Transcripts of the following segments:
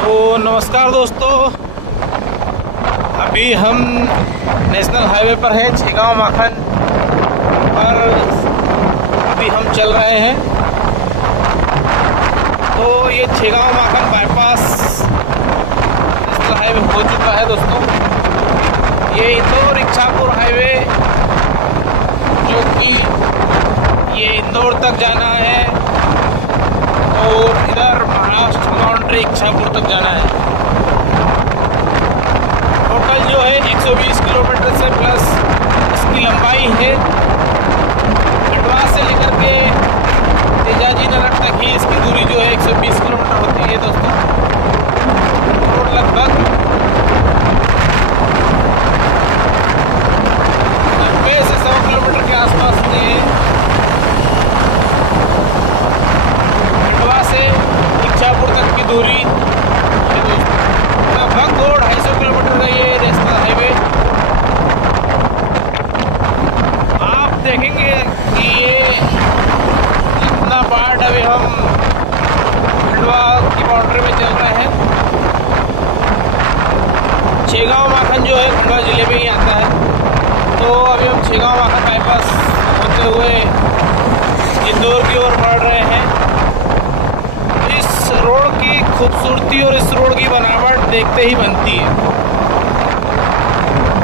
तो नमस्कार दोस्तों, अभी हम नेशनल हाईवे पर है छेगांव माखन पर अभी हम चल रहे हैं। तो ये छेगांव माखन बाईपास नेशनल हाईवे हो चुका है दोस्तों। ये इंदौर इच्छापुर हाईवे जो कि ये इंदौर तक जाना है और इधर महाराष्ट्र बाउंड्री इच्छापुर तक जाना है। टोटल जो है 120 किलोमीटर से प्लस इसकी लंबाई है। खंडवा से लेकर के तेजाजी नगर तक ही इसकी दूरी जो है 120 किलोमीटर होती है दोस्तों। और लगभग 90 से 100 किलोमीटर के आसपास ये इच्छापुर तक की दूरी लगभग 250 किलोमीटर का ये नेशनल हाईवे। आप देखेंगे कि ये इतना पार्ट अभी हम खंडवा की बाउंड्री में चल रहे हैं। छेगांव माखन जो है खंडवा जिले में ही आता है। तो अभी हम छेगांव माखन बाईपास होते हुए इंदौर की ओर बढ़ रहे हैं। रोड की खूबसूरती और इस रोड की बनावट देखते ही बनती है।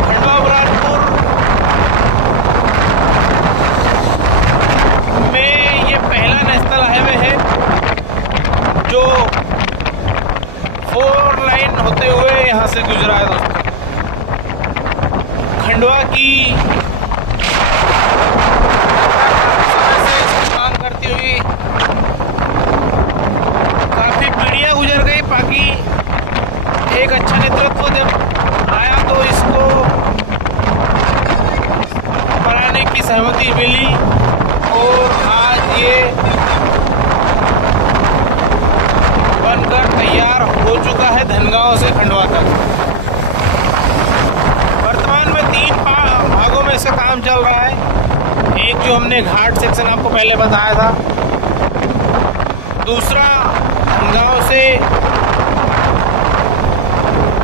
खंडवा बुरहानपुर में ये पहला नेशनल हाईवे है जो 4 लाइन होते हुए यहाँ से गुजरा है दोस्तों। खंडवा की काम करती हुई पीढ़ियाँ गुजर गई। बाकी एक अच्छा नेतृत्व जब आया तो इसको बनाने की सहमति मिली और आज ये बनकर तैयार हो चुका है धनगांव से खंडवा तक। वर्तमान में 3 भागों में इसका काम चल रहा है। एक जो हमने घाट सेक्शन आपको पहले बताया था, दूसरा धनगांव से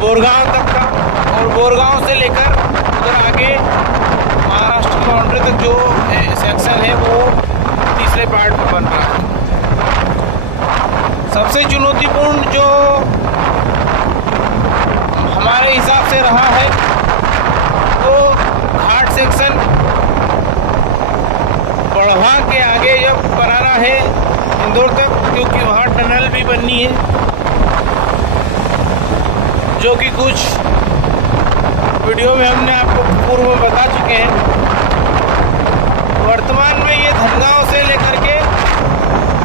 बोरगांव तक का, और बोरगांव से लेकर उधर आगे महाराष्ट्र की बाउंड्री तक जो सेक्शन है वो तीसरे पार्ट में बन रहा है। सबसे चुनौतीपूर्ण जो हमारे हिसाब से रहा है वो घाट सेक्शन बढ़वा के आगे जब बनाना है इंदौर तक, क्योंकि वहाँ टनल भी बननी है जो कि कुछ वीडियो में हमने आपको पूर्व में बता चुके हैं। वर्तमान में ये धनगांव से लेकर के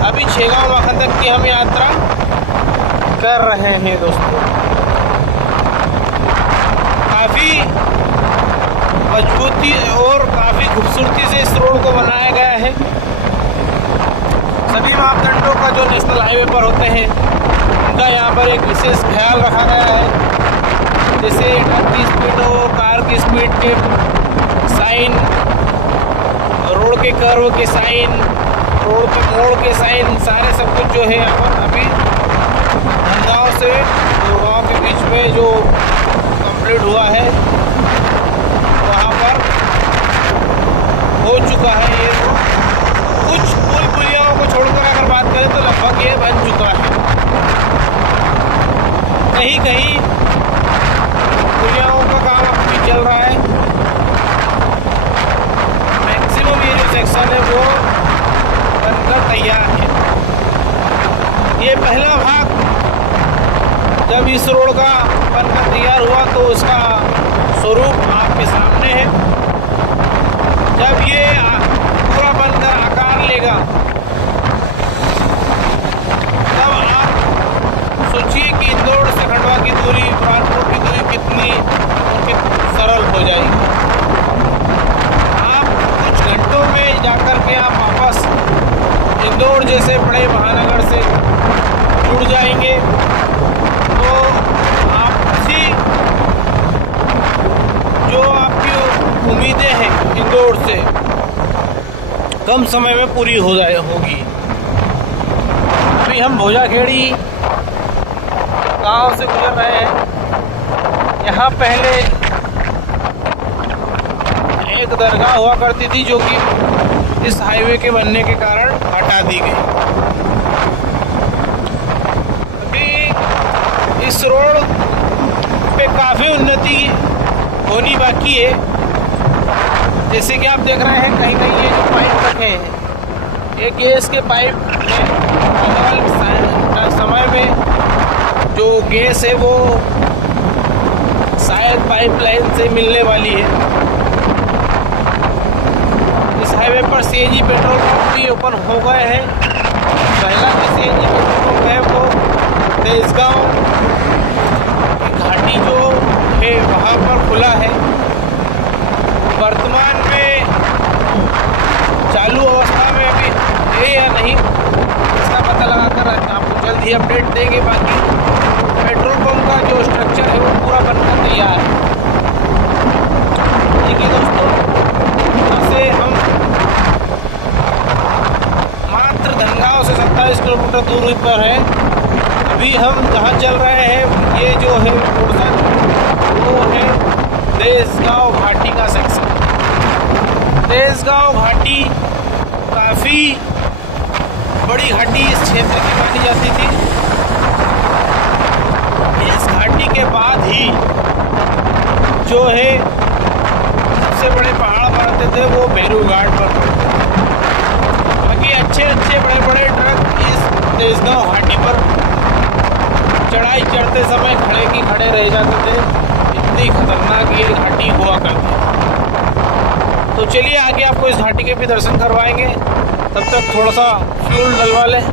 अभी छेगांव माखन तक की हम यात्रा कर रहे हैं दोस्तों। काफ़ी मजबूती और काफ़ी खूबसूरती से इस रोड को बनाया गया है। सभी मापदंडों का जो नेशनल हाईवे पर होते हैं उनका यहाँ पर एक विशेष ख्याल रखा गया है। जैसे ट्रक की स्पीड हो, कार की स्पीड के साइन, रोड के कर्व के साइन, रोड के मोड़ के साइन, सारे सब कुछ जो है यहाँ पर अभी धनगांव से गुड़गांव के बीच में जो कंप्लीट हुआ है वहाँ पर हो चुका है। ये कुछ पुल पुलियाओं को छोड़कर अगर बात करें तो लगभग ये बन चुका है। कहीं कहीं पुलियाओं का काम अभी चल रहा है। मैक्सिमम ये जो सेक्शन है वो बनकर तैयार है। ये पहला भाग जब इस रोड का बनकर तैयार हुआ तो उसका स्वरूप आपके सामने है। जब ये पूरा बनकर आकार लेगा तब आप सोचिए कि इंदौर से खंडवा की दूरी, बुरहानपुर की दूरी कितनी सरल हो जाएगी। आप कुछ घंटों में जाकर के आप वापस इंदौर जैसे बड़े महानगर से जुड़ जाएंगे। तो आपसी जो आपकी उम्मीदें हैं इंदौर से कम समय में पूरी होगी। अभी हम भोजाखेड़ी गांव से गुजर रहे हैं। यहाँ पहले एक दरगाह हुआ करती थी जो कि इस हाईवे के बनने के कारण हटा दी गई। अभी इस रोड पे काफ़ी उन्नति होनी बाकी है। जैसे कि आप देख रहे हैं कहीं कहीं ये जो पाइप रखे हैं, ये गैस के पाइप आने वाले समय में जो गैस है वो शायद पाइपलाइन से मिलने वाली है। इस हाईवे पर सीएनजी पेट्रोल पंप भी ओपन हो गए हैं। पहला जो सीएनजी पेट्रोल पंप है वो तेजगांव घाटी जो है वहाँ पर खुला है। वर्तमान में चालू अवस्था में अभी है या नहीं इसका पता लगाकर आपको जल्द ही अपडेट देंगे। बाकी पेट्रोल पंप का जो स्ट्रक्चर है वो पूरा बनकर तैयार है। देखिए दोस्तों, यहाँ से हम मात्र धनगांव से 27 किलोमीटर दूरी पर है। अभी हम जहाँ चल रहे हैं ये जो है पोर्शन वो है तेजगांव घाटी का सेक्शन। तेजगांव घाटी काफ़ी बड़ी घाटी इस क्षेत्र की मानी जाती थी। इस घाटी के बाद ही जो है सबसे बड़े पहाड़ पड़ते थे वो भैरू घाट पर पड़ते थे। बाकी अच्छे बड़े बड़े ट्रक इस तेजगांव घाटी पर चढ़ाई चढ़ते समय खड़े की खड़े रह जाते थे। इतनी खतरनाक ये घाटी हुआ करती है। तो चलिए आगे आपको इस घाटी के भी दर्शन करवाएंगे। तब तक थोड़ा सा फ्यूल डलवा लें।